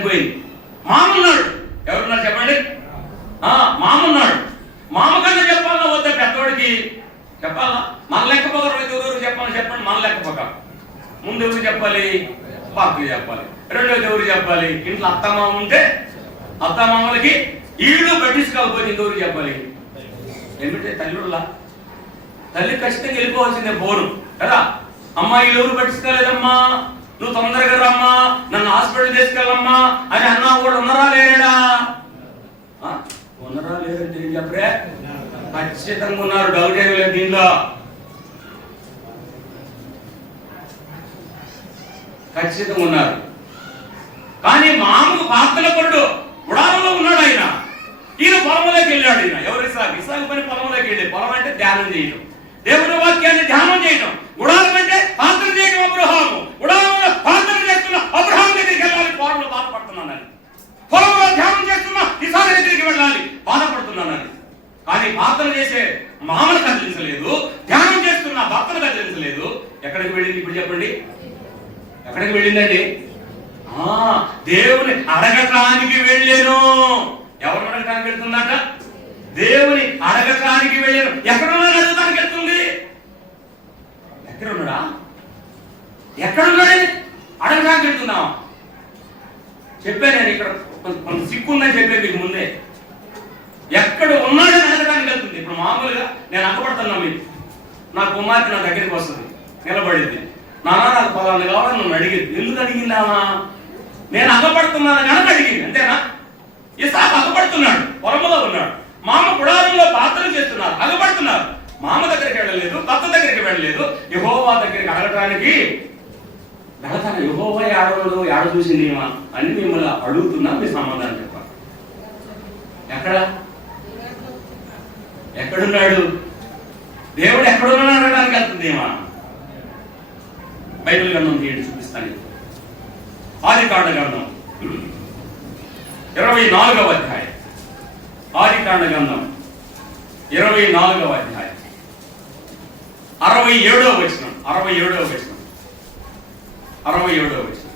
పోయింది. మామన్నాడు, ఎవరున్నారు చెప్పండి? మామన్నాడు. మామ కన్నా చెప్పాలా వద్దా? పెద్దవాడికి చెప్పాలా? మన లెక్కపోక ఎవరు చెప్పాలి చెప్పండి? మన లెక్కపోక ముందు ఎవరు చెప్పాలి? పార్కులు చెప్పాలి. రెండోది ఎవరు చెప్పాలి? ఇంట్లో అత్తమామ ఉంటే అత్తమామలకి ఈళ్ళు పట్టించుకోకపోతే ఇంకెవరు చెప్పాలి? ఏమిటంటే తల్లుళ్ళ తల్లి ఖచ్చితంగా వెళ్ళిపోవాల్సిందే పోరు కదా. అమ్మాయిలు ఎవరు పట్టించుకోలేదమ్మా, నువ్వు తొందరగా రమ్మా, నన్ను హాస్పిటల్ తీసుకెళ్ళమ్మా అని అన్నా కూడా ఉన్నారా లేడా? ఉన్నారా లేదంటే చెప్పరే? ఖచ్చితంగా ఉన్నారు, డౌట్ ఏమి లేదు దీనిలో. ఖచ్చితంగా ఉన్నారు. కానీ మామకు పాత్రల పరుడు గుడారంలో ఉన్నాడు ఆయన. ఈయన పొలంలోకి వెళ్ళాడు. ఈయన ఎవరు? ఇసాకు పని పొలంలోకి వెళ్ళి, పొలం అంటే ధ్యానం చేయడం, దేవుని వాక్యాన్ని ధ్యానం చేయడం. గుడారం అంటే పాత్ర చేయడం. అబ్రహాము గుడారంలో పాత్ర చేస్తున్న అబ్రహాం దగ్గరికి వెళ్ళాలి, పొలంలో బాధపడుతున్నానని. పొలంలో ధ్యానం చేస్తున్న ఇసాకు దగ్గరికి వెళ్ళాలి, బాధపడుతున్నానని. కానీ పాత్ర చేసే మామను కదిలించలేదు, ధ్యానం చేస్తున్న భర్తను కదిలించలేదు. ఎక్కడికి వెళ్ళింది ఇప్పుడు చెప్పండి? ఎక్కడికి వెళ్ళిందండి? దేవుని అడగటానికి వెళ్ళాను. ఎవరు అడగటానికి వెళ్తుందట? దేవుని అడగటానికి వెళ్ళాను. ఎక్కడున్నాడు? అడగటానికి వెళ్తుంది. ఎక్కడున్నాడా? ఎక్కడున్నాడని అడగటానికి వెళ్తున్నావా? చెప్పాను నేను, ఇక్కడ కొంత సిక్కుందని చెప్పాను మీకు ముందే. ఎక్కడ ఉన్నాడని అడగటానికి వెళ్తుంది. ఇప్పుడు మామూలుగా నేను అక్కపడుతున్నా, మీకు నా కుమార్తె నా దగ్గరికి వస్తుంది, నిలబడింది. నాన్న నాకు పలానా కావాలని నన్ను అడిగింది. ఎందుకు అడిగిందామా? నేను అగపడుతున్నాను కనుక అడిగింది, అంతేనా? ఇసాకు అగపడుతున్నాడు, పొలంలో ఉన్నాడు. మామ గుడారంలో పాత్రలు చేస్తున్నారు, అగపడుతున్నారు. మామ దగ్గరికి వెళ్ళలేదు, భర్త దగ్గరికి వెళ్ళలేదు, యెహోవా దగ్గరికి అడగటానికి వెళతాను. యెహోవా ఆడవాడు ఆడ చూసింది అని మిమ్మల్ని అడుగుతున్నా, మీ సమాధానం చెప్పాలి. ఎక్కడున్నాడు? దేవుడు ఎక్కడున్నాడు అనడానికి వెళ్తుంది ఏమా? బైబిల్ గ్రంథం తీయండి, చూపిస్తాను. ఆదికాండ గ్రంథం 24వ అధ్యాయం. ఆదికాండ గ్రంథం 24వ అధ్యాయం 67వ వచనం. 67వ వచనం.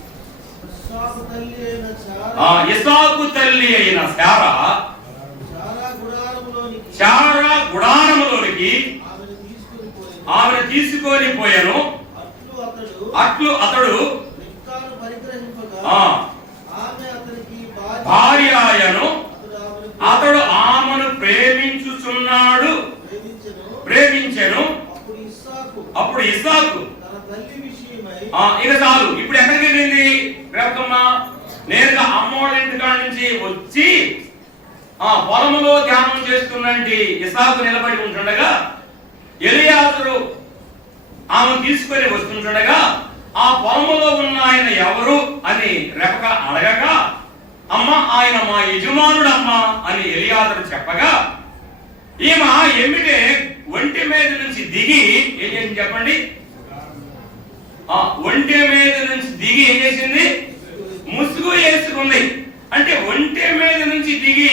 ఇస్సాకు తల్లి అయిన శారా గుడారములోనికి ఆమెను తీసుకొని పోయాను. అట్లు అతడు భార్య ఆయను. అతడు ఆమెను ప్రేమించుచున్నాడు, ప్రేమించెను. అప్పుడు ఇస్సాకు ఇక చాలు. ఇప్పుడు ఎక్కడికి వెళ్ళింది రేవకమ్మ? నేరుగా అమ్మోళ్ళ ఇంటికాడ నుంచి వచ్చి పొలంలో ధ్యానం చేస్తున్నట్టు ఇస్సాకు నిలబడి ఉంటుండగా, ఎలియాజరు ఆమెను తీసుకొని వస్తుండగా, ఆ పొలంలో ఉన్న ఆయన ఎవరు అని రెపక అడగగా, అమ్మ ఆయన మా యజమానుడు అమ్మ అని ఎలియాజరు చెప్పగా, ఈమె ఏమిటే ఒంటి మీద నుంచి దిగి ఏం చేసింది చెప్పండి? ఒంటి మీద నుంచి దిగి ఏం చేసింది? ముసుగు వేసుకుంది. అంటే ఒంటి మీద నుంచి దిగి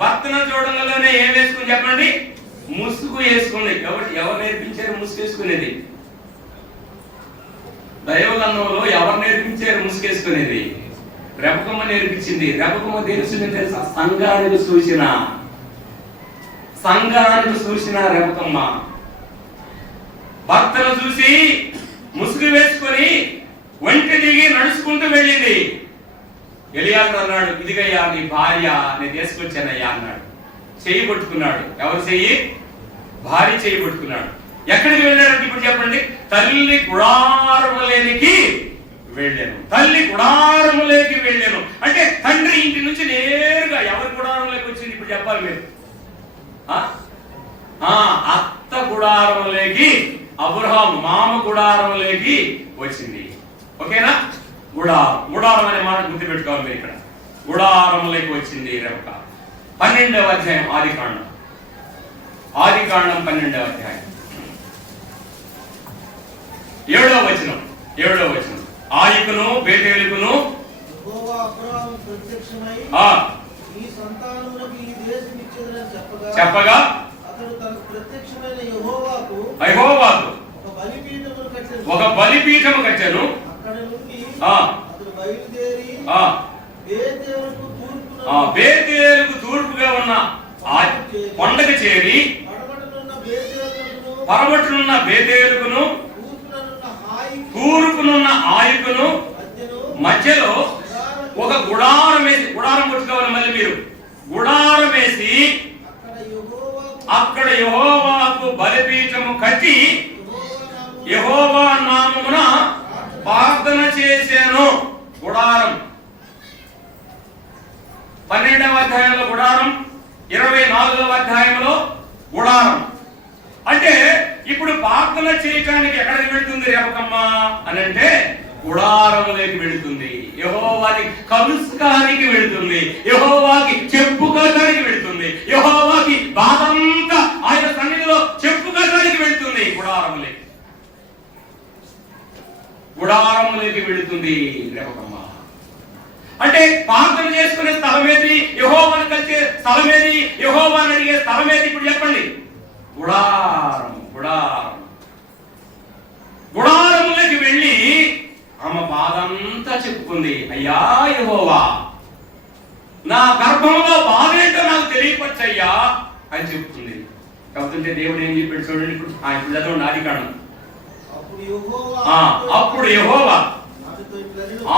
భర్తను చూడంలోనే ఏం వేసుకుని చెప్పండి? ముసుగు వేసుకుంది. ఎవరు నేర్పించారు ముసుగు వేసుకునేది? దైవగంధంలో ఎవరు నేర్పించారు ముసుగేసుకునేది? రెపకమ్మ నేర్పించింది. రెపకమ్మ తెలుసుని తెలుసా? సంఘానికి చూసిన రెపకమ్మ భర్తను చూసి ముసుగు వేసుకొని ఒంటి దిగి నడుచుకుంటూ వెళ్ళింది. ఎలియాజరు అన్నాడు, ఇదిగయ్యా నీ భార్య, నేను తీసుకొచ్చానయ్యా అన్నాడు. చెయ్యి పట్టుకున్నాడు. ఎవరు చెయ్యి? భార్య చెయ్యి పట్టుకున్నాడు. ఎక్కడికి వెళ్ళాడంటే ఇప్పుడు చెప్పండి? తల్లి గుడారములోనికి వెళ్ళాను. తల్లి గుడారములోకి వెళ్ళాను అంటే తండ్రి ఇంటి నుంచి నేరుగా ఎవరి గుడారంలోకి వచ్చింది ఇప్పుడు చెప్పాలి మీరు? అత్త గుడారములోకి, అబ్రహాం మామ గుడారములోకి వచ్చింది. ఓకేనా? గుడారం అనే మాట గుర్తుపెట్టుకోవాలి మీరు. ఇక్కడ గుడారములోకి వచ్చింది రెబెకా. 12వ అధ్యాయం ఆదికాండం 12వ అధ్యాయం 7వ వచనం. ఆయికును బేతేలుకును చెప్పగా యెహోవాకు ఒక బలిపీఠము కట్టెను. బేతేలుకు తూర్పుగా ఉన్న ఆ కొండకు చేరి పరమటునున్న బేతేలుకును తూర్పునున్న ఆయుకును మధ్యలో ఒక గుడారం వేసి, గుడారం పుట్టుకోవాలి మళ్ళీ మీరు, గుడారం వేసి అక్కడ యెహోవాకు బలిపీఠము కట్టి యెహోవా నామమున ప్రార్థన చేశాను. గుడారం 12వ అధ్యాయంలో గుడారం, 24వ అధ్యాయంలో గుడారం. అంటే ఇప్పుడు ప్రార్థన చేయటానికి ఎక్కడికి వెళుతుంది రెబెక్కమ్మ అని అంటే గుడారములోకి వెళుతుంది. యెహోవాని కలుసుకోవడానికి వెళుతుంది, యెహోవాకి చెప్పుకోవడానికి వెళుతుంది, యెహోవాకి బాధంతా ఆయన సన్నిధిలో చెప్పుకోవడానికి వెళుతుంది. గుడారములోకి వెళుతుంది రెబెక్కమ్మ. అంటే ప్రార్థన చేసుకునే స్థలం ఏది? యెహోవాను కలిసే స్థలం ఏది? యెహోవాను అడిగే స్థలం ఏది? ఇప్పుడు చెప్పండి. గుడారం. గుడారములోకి వెళ్ళి ఆమె బాధంతా చెప్పుకుంది. అయ్యా యెహోవా, నా గర్భంలో బాధ ఏంటో నాకు తెలియపచ్చయ్యా అని చెప్తుంది. కాబట్టి దేవుడు ఏం చెప్పాడు చూడండి. ఇప్పుడు చదవండి ఆదికాండం. అప్పుడు యెహోవా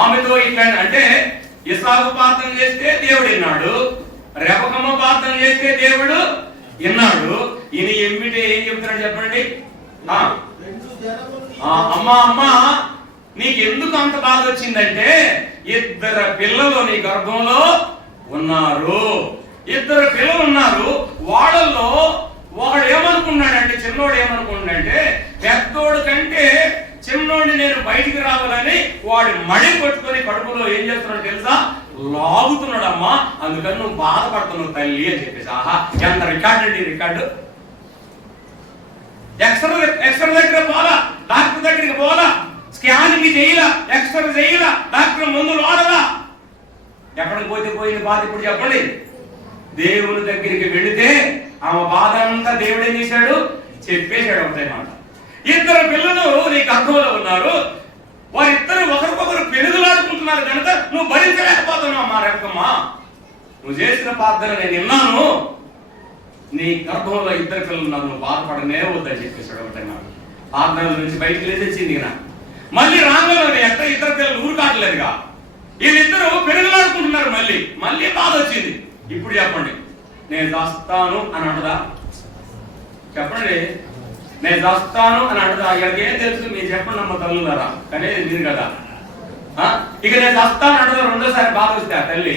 ఆమెతో ఇట్లా అంటే, ఇస్సాకు ప్రార్థన చేస్తే దేవుడు విన్నాడు, రెబెక్కమ్మ ప్రార్థన చేస్తే దేవుడు విన్నాడు. ఈయన ఎమ్మిటే ఏం చెప్తున్నాడు చెప్పండి. అమ్మా నీకెందుకు అంత బాధ వచ్చిందంటే, 2 పిల్లలు నీ గర్భంలో ఉన్నారు, 2 పిల్లలు ఉన్నారు. వాళ్ళల్లో ఒకడు ఏమనుకున్నాడంటే, చిన్నోడు ఏమనుకున్నాడంటే, పెద్దోడు కంటే చిన్నోడిని నేను బయటికి రావాలని వాడు మడి కొట్టుకొని కడుపులో ఏం చేస్తున్నాడు తెలుసా? లాగుతున్నాడమ్మా. అందుకని నువ్వు బాధపడుతున్నావు తల్లి అని చెప్పేసి. ఆహా, ఎంత రికార్డు అండి రికార్డు. ఎక్స్రే దగ్గర పోలా, డాక్టర్ దగ్గరికి పోలా, స్కానింగ్ చేయలా, ఎక్స్రే చేయలా, డాక్టర్ మందులు వాడలా. ఎక్కడికి పోతే పోయిన బాధ ఇప్పుడు చెప్పండి. దేవుని దగ్గరికి వెళితే ఆమె బాధ అంతా దేవుడు ఏం చేశాడు? చెప్పేశాడు. ఒకటే మాట. 2 పిల్లలు నీ గర్భంలో ఉన్నారు, వారిద్దరు ఒకరికొకరు పెనుగులాడుకుంటున్నారు కనుక నువ్వు భరించలేకపోతున్నావు. మా రెబెక్కమ్మ, నువ్వు చేసిన ప్రార్థన నేను విన్నాను, నీ గర్భంలో 2 పిల్లలు ఉన్నారు, నువ్వు బాధపడనే వద్దని చెప్పేశాడు. ఒకటే మాట. ప్రార్థనల నుంచి బయటకు లేచొచ్చింది ఈయన. మళ్ళీ రాంగలోనే ఎక్కడ 2 పిల్లలు ఊరు కావట్లేదుగా, వీళ్ళిద్దరూ పెనుగులాడుకుంటున్నారు. మళ్ళీ బాధ వచ్చింది. ఇప్పుడు చెప్పండి, నేను దాస్తాను అని అంటదా? చెప్పండి, నేను దాస్తాను అని అంటదా? ఇక్కడికి ఏం తెలుసు? మీరు చెప్పండి అమ్మ తల్లులారా, కానీ మీరు కదా. ఇక నేను దాస్తాను అంటదా? రెండోసారి బాధ వస్తే ఆ తల్లి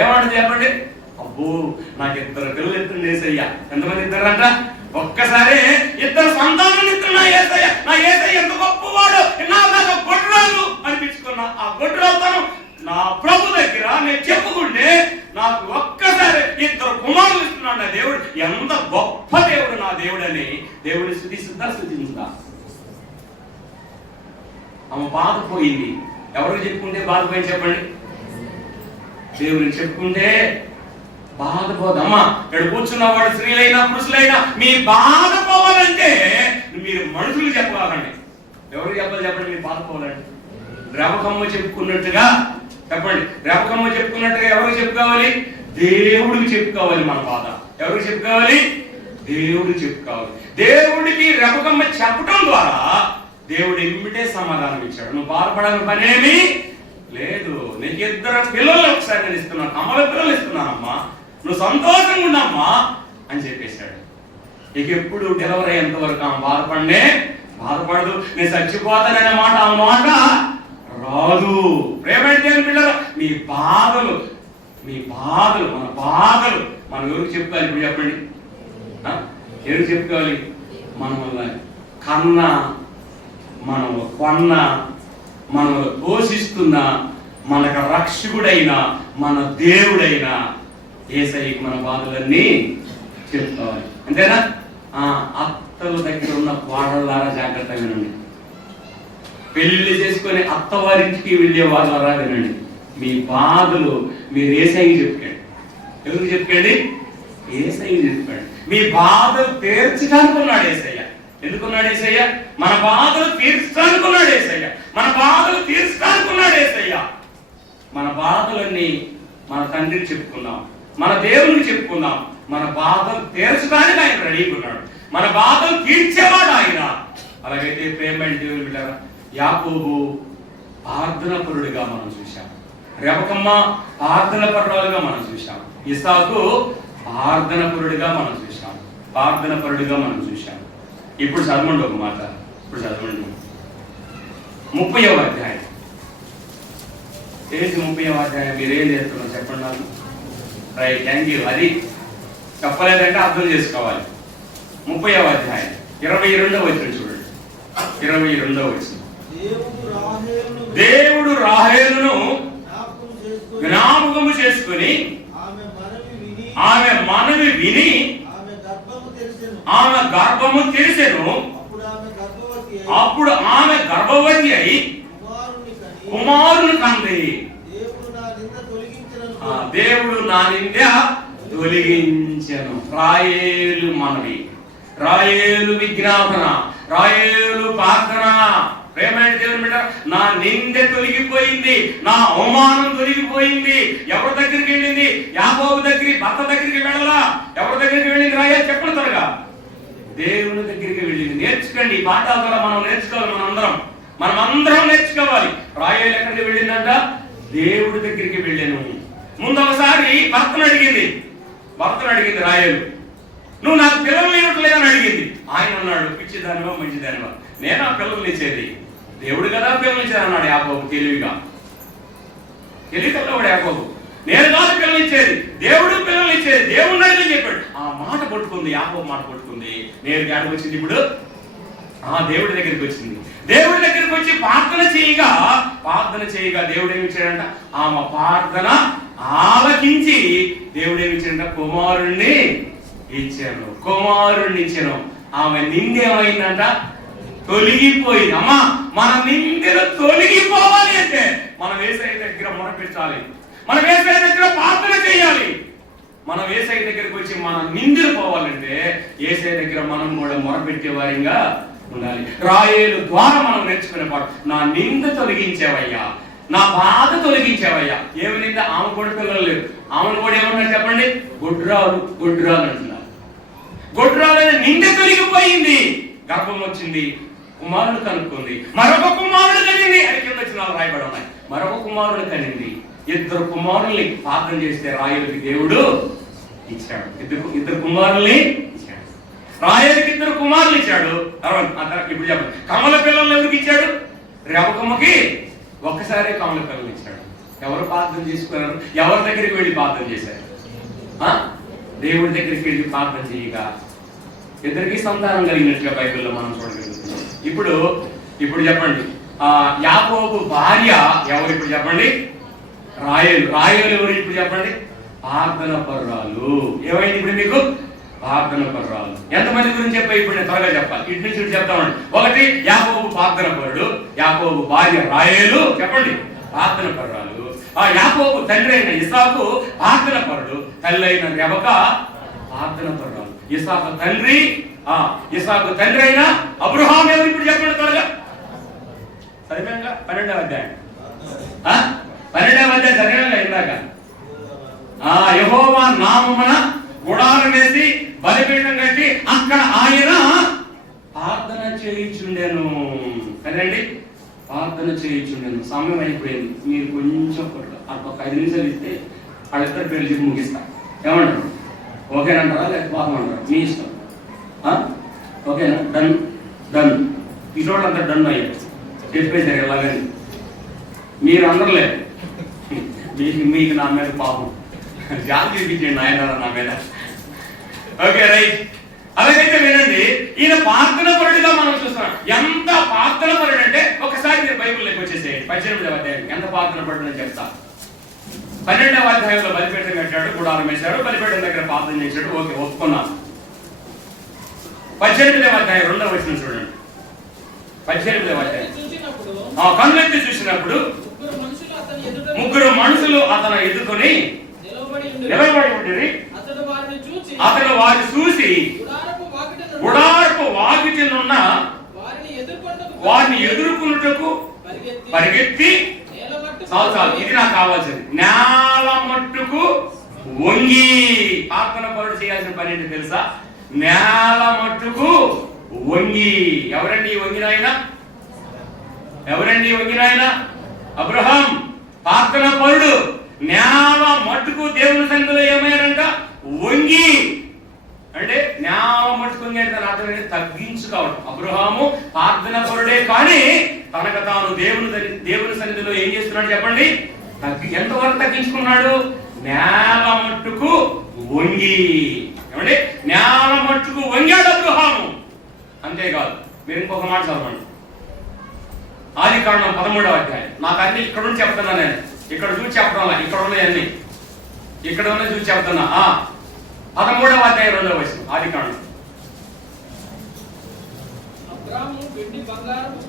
ఏమంటది చెప్పండి? అబ్బో, నాకు 2 పిల్లలు ఎత్తున యేసయ్యా. ఎంతమంది ఇద్దరంట? ఒక్కసారి 2 సంతానం ఇస్తున్నా యేసయ్య, నా యేసయ్య ఎంత గొప్పవాడు, నాకు గొడ్రాలు అనిపించుకున్నా. ఆ గొడ్రాలుతనం నా ప్రభు దగ్గర నేను చెప్పుకుంటే నాకు ఒక్కసారి 2 కుమారులు ఇస్తున్నాడు నా దేవుడు. ఎంత గొప్ప దేవుడు నా దేవుడు అని దేవుడిని స్తుతించుదా? ఆమె బాధపోయింది. ఎవరికి చెప్పుకుంటే బాధపోయింది చెప్పండి? దేవుడిని చెప్పుకుంటే బాధపోదమ్మా. ఇక్కడ కూర్చున్న వాడు స్త్రీలైనా పురుషులైనా మీ బాధపోవాలంటే మీరు మనుషులు చెప్పాలండి. ఎవరు చెప్పాలి చెప్పండి? మీరు బాధపోవాలండి. రెబెక్కమ్మ చెప్పుకున్నట్టుగా చెప్పండి. రెబెక్కమ్మ చెప్పుకున్నట్టుగా ఎవరికి చెప్పుకోవాలి? దేవుడికి చెప్పుకోవాలి. మన బాధ ఎవరికి చెప్పుకోవాలి? దేవుడికి చెప్పుకోవాలి. దేవుడికి రెబెక్కమ్మ చెప్పడం ద్వారా దేవుడు ఇమ్మిటే సమాధానం ఇచ్చాడు. నువ్వు బాధపడాలని పనేమీ లేదు, నీకు 2 పిల్లలు ఒకసారి నేను ఇస్తున్నాను, కమల పిల్లలు ఇస్తున్నానమ్మా, నువ్వు సంతోషంగా ఉన్నామ్మా అని చెప్పేశాడు. ఇక ఎప్పుడు డెలివరీ అయ్యేంత వరకు ఆమె బాధపడదు. నేను చచ్చిపోతాననే మాట ఆ మాట రాదు. ప్రేమైతే పిల్లలు, మీ బాధలు మన బాధలు మనం ఎవరికి చెప్పుకోవాలి? ఇప్పుడు చెప్పండి, ఎవరికి చెప్పుకోవాలి? మన వల్ల కన్నా, మనం కొన్న, మనం పోషిస్తున్న, మనకు రక్షకుడైన మన దేవుడైన యేసయ్యకి మన బాధలన్నీ చెప్పుకోవాలి. అంతేనా? అత్తల దగ్గర ఉన్న కోడళ్ళారా జాగ్రత్తగా వినండి. పెళ్లి చేసుకుని అత్తవారింటికి వెళ్ళే వాళ్ళారా వినండి. మీ బాధలు మీరు యేసయ్యకి చెప్పుకోండి. ఎవరికి చెప్పుకోండి? యేసయ్యకి చెప్పుకోండి. మీ బాధలు తీర్చడానికి ఉన్నాడు యేసయ్య. ఎందుకున్నాడు యేసయ్య? మన బాధలు తీర్చడానికి ఉన్నాడు యేసయ్య. మన బాధలు తీర్చడానికి ఉన్నాడు యేసయ్య. మన బాధలన్నీ మన తండ్రికి చెప్పుకుందాం, మన దేవునికి చెప్పుకుందాం. మన బాధలు తీర్చడానికి ఆయన రెడీగా ఉన్నాడు, మన బాధలు తీర్చేవాడు ఆయన. అలాగైతే ప్రేమైన దేవుని బిడ్డలారా, యాకోబు ప్రార్థనాపరుడిగా మనం చూశాం, రెబెక్కమ్మ ప్రార్థనాపరురాలుగా మనం చూశాం, ఇస్సాకు ప్రార్థనాపరుడిగా మనం చూశాం, ప్రార్థనాపరుడిగా మనం చూశాం. ఇప్పుడు చదవండి ఒక మాట, ఇప్పుడు చదవండి 30వ అధ్యాయం. ఏంటి 30వ అధ్యాయం? మీరేం చేస్తున్నారు చెప్పండి నాకు. Right, thank you. అది చెప్పలేదంటే అర్థం చేసుకోవాలి. 30వ అధ్యాయం 22వ వచనం చూడండి. 22వ వచనం. దేవుడు రాహేలును జ్ఞాపకము చేసుకుని ఆమె మనవి విని ఆమె గర్భము తెరిసెను. అప్పుడు ఆమె గర్భవతి అయి కుమారుని కంది. దేవుడు నా నింద తొలగించెను. రాయేలు మనవి, రాయేలు విజ్ఞాపన, రాయేలు ప్రార్థన. ప్రేమైన దేవుని బిడ్డ, నా నిందె తొలగిపోయింది, నా అవమానం తొలగిపోయింది. ఎవరి దగ్గరికి వెళ్ళింది? యాకోబు దగ్గరికి, భర్త దగ్గరికి వెళ్ళలా. ఎవరి దగ్గరికి వెళ్ళింది? రాయేలు చెప్పండి త్వరగా. దేవుని దగ్గరికి వెళ్ళింది. నేర్చుకోండి, ఈ పాఠాల ద్వారా మనం నేర్చుకోవాలి. మనం అందరం నేర్చుకోవాలి. రాయేలు ఎక్కడికి వెళ్ళిందంట? దేవుడి దగ్గరికి వెళ్ళాను. ముందు ఒకసారి భర్తను అడిగింది రాయేలు, నువ్వు నాకు పిల్లలు ఇవ్వట్లేదని అడిగింది. ఆయన అన్నాడు, పిచ్చిదానివా మంచిదానివా, నేను ఆ పిల్లలు ఇచ్చేది దేవుడు కదా పిల్లలు ఇచ్చేది అన్నాడు యాకోబు. తెలివికల్లవాడు యాకోబు. నేను కాదు పిల్లలు ఇచ్చేది, దేవుడు పిల్లలు ఇచ్చేది, దేవుడు అడిగి చెప్పాడు. ఆ మాట పట్టుకుంది, యాకోబు మాట పట్టుకుంది. నేను ఎక్కడికి వచ్చింది ఇప్పుడు? దేవుడి దగ్గరికి వచ్చింది. దేవుడి దగ్గరికి వచ్చి ప్రార్థన చేయగా దేవుడు ఏమి ఇచ్చాడంట? ఆమె ప్రార్థన ఆలకించి దేవుడు ఏమి ఇచ్చాడంట? కుమారుణ్ణి ఇచ్చాను. ఆమె నిందేమైందంట? తొలగిపోయింది. అమ్మా, మన నిందెలు తొలగిపోవాలి అంటే మనం యేసయ్య దగ్గర మొరపెట్టాలి, మనం యేసయ్య దగ్గర ప్రార్థన చేయాలి. మనం యేసయ్య దగ్గరికి వచ్చి మన నిందెలు పోవాలంటే యేసయ్య దగ్గర మనం కూడా మొరపెట్టే వారిగా ఉండాలి. రాయేలు ద్వారా మనం నేర్చుకునే పాటు, నా నింద తొలగించేవయ్యా, నా బాధ తొలగించేవయ్యా. ఏమి నింద? ఆమె కూడా పిల్లలు లేరు. ఆమెను కూడా ఏమన్నారు చెప్పండి? గొడ్రాలు అంటున్నారు. గొడ్రాలు నింద తొలగిపోయింది, గర్భం వచ్చింది, కుమారుడు కనుక్కుంది, మరొక కుమారుడు కనింది. అది కింద వచ్చిన రాయబడి ఉన్నాయి. మరొక కుమారుడు కనింది. 2 కుమారుల్ని ప్రార్థన చేస్తే రాయేలుకి దేవుడు ఇచ్చాడు. ఇద్దరు కుమారుల్ని ఇచ్చాడు. రాయేలుకి 2 కుమారులు ఇచ్చాడు. ఇప్పుడు చెప్పండి, కమల పిల్లలు ఎవరికి ఇచ్చాడు? రెబెక్కమ్మకి ఒక్కసారి కమల పిల్లలు ఇచ్చాడు. ఎవరు ప్రార్థన చేసుకున్నారు? ఎవరి దగ్గరికి వెళ్ళి ప్రార్థన చేశారు? దేవుడి దగ్గరికి వెళ్ళి ప్రార్థన చేయగా 2కి సంతానం కలిగినట్టుగా బైబిల్లో మనం చూడగలుగుతున్నాం. ఇప్పుడు చెప్పండి, యాకోబు భార్య ఎవరు? ఇప్పుడు చెప్పండి, రాయేలు ఎవరు? ఇప్పుడు చెప్పండి, ప్రార్థన పరురాలు. ఏమైంది ఇప్పుడు మీకు? ప్రార్థన పరురాలు. ఎంతమంది గురించి చెప్పాయి? ఇప్పుడు నేను త్వరగా చెప్పాలి. ఇటు నుంచి ఇటు చెప్తామండి. 1, యాకోబు ప్రార్థన పరుడు, యాకోబు భార్య రాయేలు చెప్పండి ప్రార్థన పరురాలు. యాకోబు తండ్రి అయిన ఇస్సాకు ప్రార్థన పరుడు, తల్లి అయిన రెబెక్క ప్రార్థన పరురాలు. ఇస్సాకు తండ్రి అయిన అబ్రహాం ఎవరు? ఇప్పుడు చెప్పండి త్వరగా. చదివాక 12వ అధ్యాయం 12వ అధ్యాయం చదివాక ఇందాక యెహోవా నామమున గుడారం వేసి బలిపీఠం కట్టి అక్కడ ఆయన ప్రార్థన చేయించుండెను. కదండి, ప్రార్థన చేయించుండెను. సమయం అయిపోయింది. మీరు కొంచెం ఒక 5 నిమిషాలు ఇస్తే వాళ్ళిద్దరు పేర్లు చెప్పి ముగిస్తా. ఏమంటారు? ఓకేనంటారా లేకపోతే అంటారా? మీ ఇష్టం. ఓకేనా? డన్. ఈ రోజులంతా డన్ అయ్యారు, చెప్పేశారు. ఎలాగని మీరు అందరలేదు. మీకు నా మీద పాపం జాలి చూపించండి ఆయన నా మీద. Okay, right. అలాగైతే వినండి, ఈయన ప్రార్థన పరుడిగా మనం చూస్తున్నాం. ఎంత ప్రార్థన పరుడు అంటే ఒకసారి మీరు బైబిల్లోకి వచ్చేసేయండి. 18వ అధ్యాయం ఎంత ప్రార్థన పరుడు అని చెప్తా. 12వ అధ్యాయంలో బలిపీఠం కట్టాడు, గుడారం వేశాడు, బలిపీఠం దగ్గర ప్రార్థన చేశాడు. ఓకే, ఒప్పుకున్నాం. 18వ అధ్యాయం 2వ వచనం చూడండి. 18వ అధ్యాయం కన్నెత్తి చూసినప్పుడు 3 మనుషులు అతను ఎదుర్కొని నిలబడి ఉండి అతను వారిని చూసి గుడారపు వాకిటినున్న వారిని ఎదుర్కొనుటకు పరిగెత్తి చాలు చాలు, ఇది నాకు కావాల్సింది. నేల మట్టుకు వంగి. ప్రార్థన పరుడు చేయాల్సిన పని ఏంటి తెలుసా? నేల మట్టుకు వంగి. ఎవరండి వంగిన ఆయన? ఎవరండి వంగిన ఆయన? అబ్రహాం ప్రార్థన పరుడు. నేల మట్టుకు దేవుని సన్నిధిలో ఏమయ్యారంట? వంగి. అంటే నేల మట్టుకు వంగి అంటే అర్థం ఏంటి? తగ్గించుకోవడం. అబ్రహాము ప్రార్థన పరుడే, కానీ తనకు తాను దేవుని సన్నిధిలో ఏం చేస్తున్నాడు చెప్పండి? ఎంతవరకు తగ్గించుకున్నాడు? నేల మట్టుకు వంగి. ఏమండి? నేల మట్టుకు వంగాడు అబ్రహాము. అంతేకాదు, మీరు ఇంకొక మాట చదవండి. ఆదికాండం 13వ అధ్యాయం. నాకు అన్ని ఇక్కడ నుంచి చెప్తున్నా, నేను ఇక్కడ చూసి చెప్పడం, ఇక్కడ ఉన్నాయన్నీ ఇక్కడ ఉన్నాయి చూసి చెప్తున్నా. 13వ అధ్యాయం 2వ వచనం ఆదికాండం.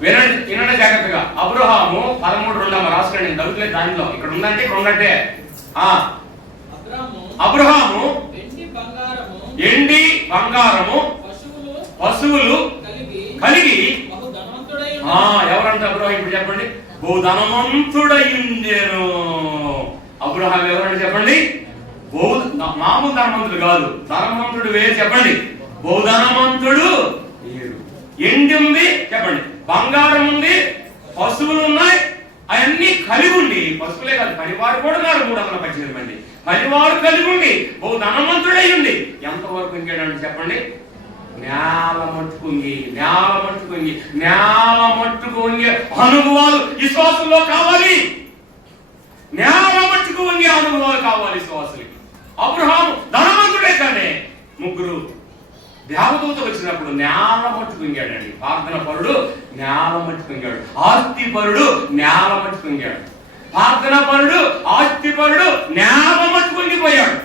వినండి జాగ్రత్తగా. అబ్రహాము 13:2 రాసుకోండి, నేను చదువుతులేదు దానిలో. ఇక్కడ ఉందంటే ఇక్కడ ఉన్నట్టే. అబ్రహాము ఎండి బంగారము పశువులు కలిగి ఎవరంటే అబ్రహాం? ఇప్పుడు చెప్పండి. బహు ధనవంతుడయ్యుండెను. అబ్రహాం ఎవరంటే చెప్పండి? మామూలు ధనవంతుడు కాదు, ధనవంతుడు వేరు. చెప్పండి. బహు ధనవంతుడు. ఎండి ఉంది చెప్పండి, బంగారం ఉంది, పశువులు ఉన్నాయి, అవన్నీ కలిగి ఉండి, పశువులే కాదు పనివారు కూడా ఉన్నారు 318 మంది. పనివారు కలిగి ఉండి బహు ధనవంతుడై ఉండి ఎంతవరకు ఇంకేంటంటే చెప్పండి? నేల మట్టుకుంగి. నేల మట్టుకుంగి. నేల మట్టుకుంగి అనుభవాలు విశ్వాసంలో కావాలి. నేల మట్టుకు వంగి అనుభవాలు కావాలి విశ్వాసులకి. అబ్రహాము ధనవంతుడే, కానీ ముగ్గురు దేవదూత వచ్చినప్పుడు నేల మట్టుకుంగాడండి. ప్రార్థన పరుడు నేల మట్టుకుంగాడు. ఆస్తి పరుడు నేల మట్టుకుంగాడు. ప్రార్థన పరుడు ఆస్తి పరుడు నేల మట్టుకుంగిపోయాడు.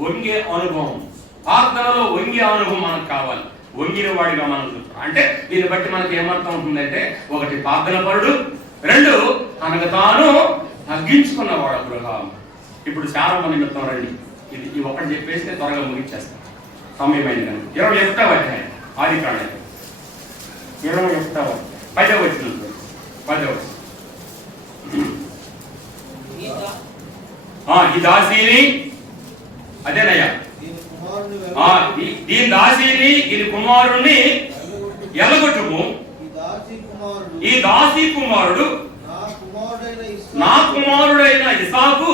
వంగే అనుభవం, ప్రార్థనలో వంగే అనుభవం మనకు కావాలి. వంగిన వాడిగా మనం చూస్తాం. అంటే దీన్ని బట్టి మనకి ఏమర్థం ఉంటుందంటే, ఒకటి ప్రార్థన పరుడు, 2 తనకు తాను తగ్గించుకున్నవాడు అబ్రహాం. ఇప్పుడు శారమ్మ నిమిత్తం రండి. ఇది ఒకటి చెప్పేసి త్వరగా ముగించేస్తాం, సమయమైంది కనుక. 21వ అధ్యాయం ఆదికాండం 21వ 10వ వచనం. 10వ వచనం. ఈ దాసీని అదేనయ్యా, దీని దాసీని దీని కుమారుణ్ణి ఎలగొట్టుము. ఈ దాసీ కుమారుడు నా కుమారుడైన ఇసాకుతో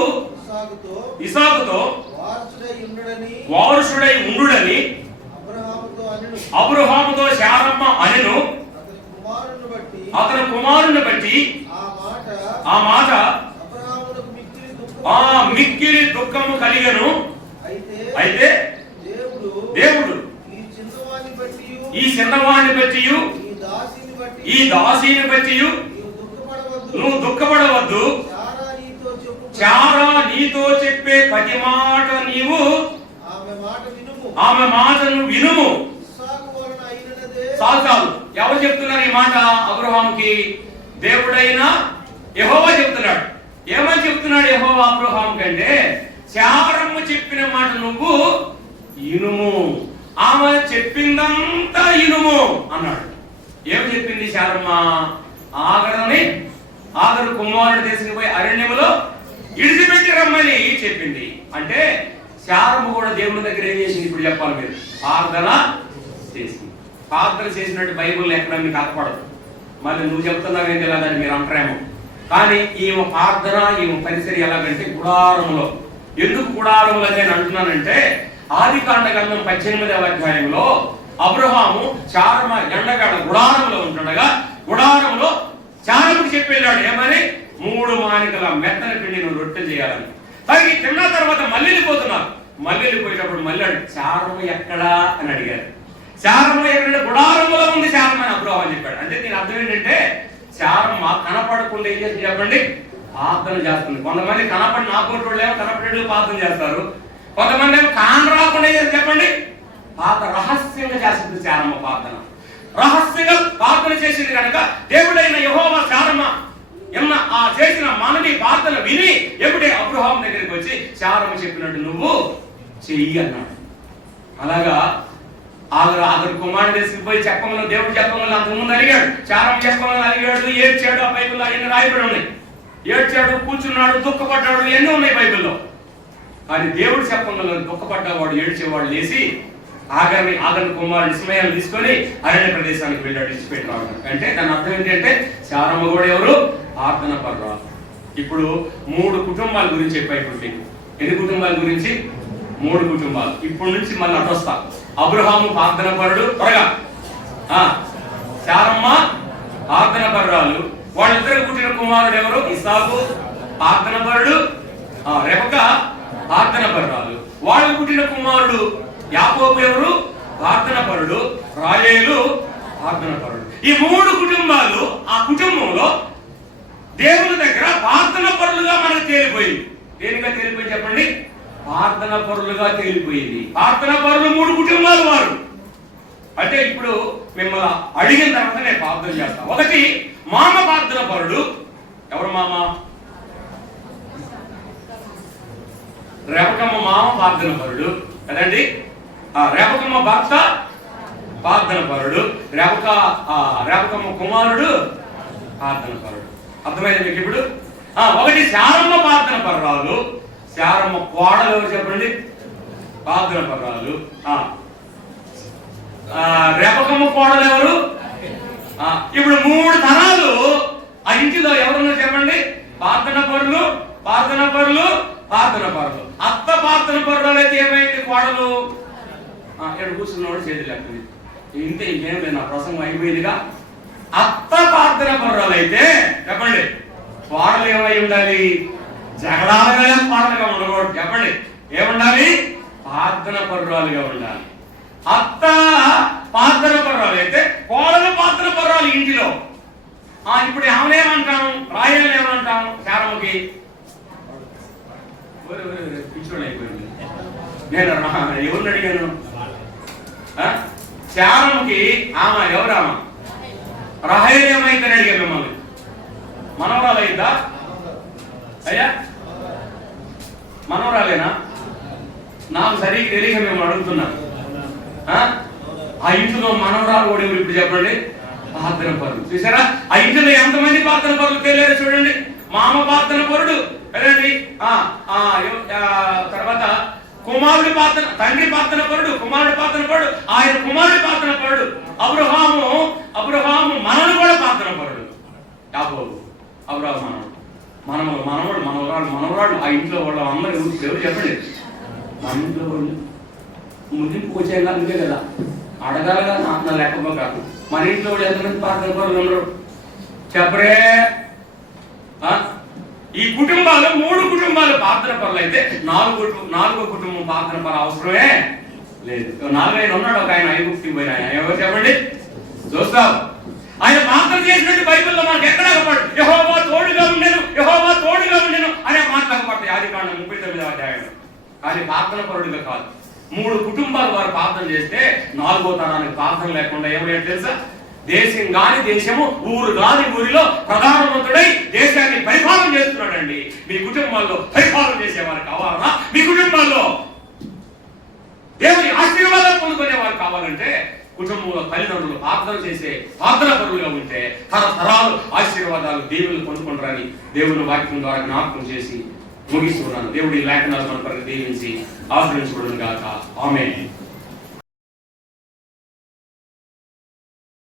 వారసుడై ఉండుడని అబ్రహాముతో శారమ్మ అనెను. అతని కుమారుని బట్టి ఆ మాట మిక్కిలి దుఃఖము కలిగను. అయితే దేవుడు ఈ చిన్నవాణ్ణి బట్టి ఈ దాసీని బట్టి నువ్వు దుఃఖపడవద్దు. చారా నీతో చెప్పే ప్రతి మాట నీవు ఆమె మాటను వినుము. చాలు. ఎవరు చెప్తున్నారు ఈ మాట అబ్రహాంకి? దేవుడైన యెహోవా చెప్తున్నాడు. ఏమని చెప్తున్నాడు యెహోవా అబ్రహాం కంటే? శారమ్మ చెప్పిన మాట నువ్వు ఇనుము, ఆమె చెప్పిందంతా ఇనుము అన్నాడు. ఏమి చెప్పింది శారమ్మ? ఆగరు కుమారుడు దేశం పోయి అరణ్యములో ఇడిచిపెట్టి రమ్మని చెప్పింది. అంటే శారమ్మ కూడా దేవుని దగ్గర ఏం చేసింది? ఇప్పుడు చెప్పాలి మీరు. ప్రార్థన చేసింది. ప్రార్థన చేసినట్టు బైబుల్ ఎక్కడ మీకు అక్కపడదు. మళ్ళీ నువ్వు చెప్తున్నావు ఏంటి ఎలాగని మీరు అంటారేమో. కానీ ఈమె ప్రార్థన, ఈమె పరిసరి ఎలాగంటే గుడారంలో. ఎందుకు గుడారంలో అని అంటున్నానంటే, ఆదికాండ గ్రంథం 18వ అధ్యాయంలో అబ్రహాము చారమ్మ ఎండగాడ గుడారంలో ఉంటుండగా గుడారంలో చారమ్మకు చెప్పేళ్ళాడు ఏమని? 3 మానికల మెత్తని పిండి నువ్వు రొట్టెలు చేయాలని. దానికి తిన్న తర్వాత మళ్ళీ వెళ్ళిపోతున్నారు. మళ్ళీ వెళ్ళిపోయేటప్పుడు మళ్ళీ చారమ్మ ఎక్కడా అని అడిగారు. చారమ్మ ఎక్కడ? గుడారంలో ఉంది చారమ్మ అని అబ్రహాం చెప్పాడు. అంటే దీని అర్థం ఏంటంటే, చారమ్మ కనపడకుండా ఏం చేస్తుంది చెప్పండి? ప్రార్థన చేస్తుంది. కొంతమంది కనపడి నాకోటోళ్ళు ఏమో కనపడేళ్ళు ప్రార్థన చేస్తారు. కొంతమంది ఏమో కాన్ రాకుండా ఏం చెప్పండి? రహస్యంగా చేస్తుంది చారమ్మ ప్రార్థన. రహస్యంగా ప్రార్థన చేసింది కనుక దేవుడైన యెహోవా చారమ్మ చేసిన మనని ప్రార్థన విని ఎప్పుడే అబ్రహాం దగ్గరికి వచ్చి చారమ్మ చెప్పినట్టు నువ్వు చెయ్యి అన్నాడు. అలాగా ఆగరు కుమారుడు తీసుకుపోయి చెప్పమని దేవుడు చెప్పమని అంతకుముందు అడిగాడు. చారమ్మ చెప్పమని అడిగాడు, ఏడ్చాడు. ఆ బైబిల్లో అవన్నీ రాయబడి ఉన్నాయి. ఏడ్చాడు, కూర్చున్నాడు, దుఃఖపడ్డాడు, ఎన్నో ఉన్నాయి బైబిల్లో. కానీ దేవుడు చెప్పంగా దుఃఖపడ్డవాడు, ఏడ్చేవాడు లేచి ఆగని కుమారుడు ఇస్మాయిల్ తీసుకొని అరణ్య ప్రదేశానికి వెళ్ళాడు, ఇచ్చిపెట్టి రావడం. అంటే దాని అర్థం ఏంటంటే శారమ్మ కూడా ఎవరు? ప్రార్థన పరురాలు. ఇప్పుడు 3 కుటుంబాల గురించి చెప్పా. ఇప్పుడు మీకు ఎన్ని కుటుంబాల గురించి? 3 కుటుంబాలు. ఇప్పుడు నుంచి మళ్ళీ అటొస్తా. అబ్రహాము ప్రార్థన పరుడు, త్వరగా. శారమ్మ ప్రార్థన పరురాలు. వాళ్ళిద్దరు పుట్టిన కుమారుడు ఎవరు? ఇసాకు ప్రార్థన పరుడు, రెబెకా ప్రార్థన పరురాలు. వాళ్ళు పుట్టిన కుమారుడు యాకోబు ఎవరు? ప్రార్థన పరుడు, రాహేలు ప్రార్థన పరుడు. ఈ 3 కుటుంబాలు ఆ కుటుంబంలో దేవుని దగ్గర ప్రార్థన పరులుగా మనకు తేలిపోయింది. దేనిగా తేలిపోయింది చెప్పండి? ప్రార్థన పరులుగా తేలిపోయింది. ప్రార్థన పరులు 3 కుటుంబాలు వారు. అంటే ఇప్పుడు మిమ్మల్ని అడిగిన తర్వాత నేను ప్రార్థన చేస్తాను. ఒకటి మామ ప్రార్థన పరుడు. ఎవరు మామ? రెబెకమ్మ మామ ప్రార్థన పరుడు కదండి. రెబెకమ్మ భర్త ప్రార్థన పరుడు, రెబెకమ్మ కుమారుడు ప్రార్థన పరుడు. అర్థమైంది మీకు ఇప్పుడు? ఒకటి శారమ్మ ప్రార్థన పరురాలు, శారమ్మ కోడలు ఎవరు చెప్పండి? ప్రార్థన పరురాలు. రెబెకమ్మ కోడలు ఎవరు? ఇప్పుడు 3 తరాలు ఆ ఇంటిలో ఎవరున్నారు చెప్పండి? ప్రార్థన పరులు, ప్రార్థన పరులు, ప్రార్థన పరులు. అత్త ప్రార్థన పరురాలు అయితే ఏమైంది? కోడలు ఇక్కడ కూర్చున్నవాడు చేతులు లేకపోయింది. ఇంతే, ఇంకేం లేదు, నా ప్రసంగం అయిపోయిందిగా. అత్త ప్రార్థన పరురాలు అయితే చెప్పండి, కోడలు ఏమై ఉండాలి? జగడాలుగా కోడలుగా ఉండకూడదు. చెప్పండి, ఏముండాలి? ప్రార్థన పరురాలుగా ఉండాలి. అత్త ప్రార్థన పరురాలు అయితే కోడలు ప్రార్థన పరురాలు ఇంటిలో. ఇప్పుడు ఆమెనేమంటాం? రాయలు ఏమంటాం? శారమ్మకి పిచ్చోడు అయిపోయింది. నేను ఎవరిని అడిగాను? శారమ్మకి ఆమె ఎవరామా? రాహేలు ఏమైందని అడిగాను మిమ్మల్ని. మనవరాలు అయిందా? అయ్యా మనవరాలేనా? నాకు సరిగ్గా తెలియక మేము అడుగుతున్నాం. ఆ ఇంట్లో మనవరాలు కూడా ఎవరు ఇప్పుడు చెప్పండి? ప్రార్థన పరులు. చూసారా? ఆ ఇంట్లో ఎంతమంది ప్రార్థన పరులు తెలియదు చూడండి. మామ ప్రార్థన పరుడు కదండి. తర్వాత కుమారుడి ప్రార్థన, తండ్రి ప్రార్థన పరుడు, కుమారుడి ప్రార్థన పరుడు, ఆయన కుమారుడి ప్రార్థన పరుడు. అబ్రహాము మనను కూడా ప్రార్థన పరుడు. యాకోబు అబ్రహాము మనవరాడు. ఆ ఇంట్లో వాళ్ళు అందరూ ఎవరు చెప్పండి? మన ఇంట్లో వాళ్ళు ముగింపుకు వచ్చాయి అందుకే కదా అడగాలి కదా, నా లెక్క కాదు. మన ఇంట్లో వాళ్ళు ఎంతమంది ప్రార్థన పరులు ఉండరు చెప్పరే? ఈ కుటుంబాలు 3 కుటుంబాలు ప్రార్థన పరులు అయితే 4వ కుటుంబం ప్రార్థన పర అవసరమే లేదు. 4 ఉన్నాడు ఒక ఆయన, ఐగుప్తికి పోయిన ఆయన. ఎవరు చెప్పండి? చూస్తావు. ఆయన ప్రార్థన చేసినట్టు బైబిల్లో మనకు ఎక్కడ అగపడు? యెహోవా తోడుగా ఉండెను, యెహోవా తోడుగా ఉండెను అనే మాటలు అగపడతాయి ఆదికాండం 39వ అధ్యాయంలో. కానీ ప్రార్థన పరుడుగా కాదు. 3 కుటుంబాలు వారు ప్రార్థన చేస్తే 4వ తరానికి ప్రార్థన లేకుండా ఏమయ్యాడు తెలుసా? దేశం కాని దేశము, ఊరు కాని ఊరిలో ప్రధానమంత్రుడై దేశాన్ని పరిపాలన చేస్తున్నాడండి. మీ కుటుంబాల్లో పరిపాలన చేసేవారు కావాలన్నా? మీ కుటుంబాల్లో దేవుని ఆశీర్వాదాలు పొందుకునే వారు కావాలంటే కుటుంబంలో తల్లిదండ్రులు ప్రార్థన చేసే ప్రార్థన పరులుగా ఉంటే తరతరాలు ఆశీర్వాదాలు దేవుని పొందుకుంటారని దేవుని వాక్యం ద్వారా జ్ఞాపకం చేసి ముగిస్తున్నాను. దేవుడి లేఖనాలు మన కొరకు దీవించి ఆశ్రయించుకోవడం గాక. ఆమేన్.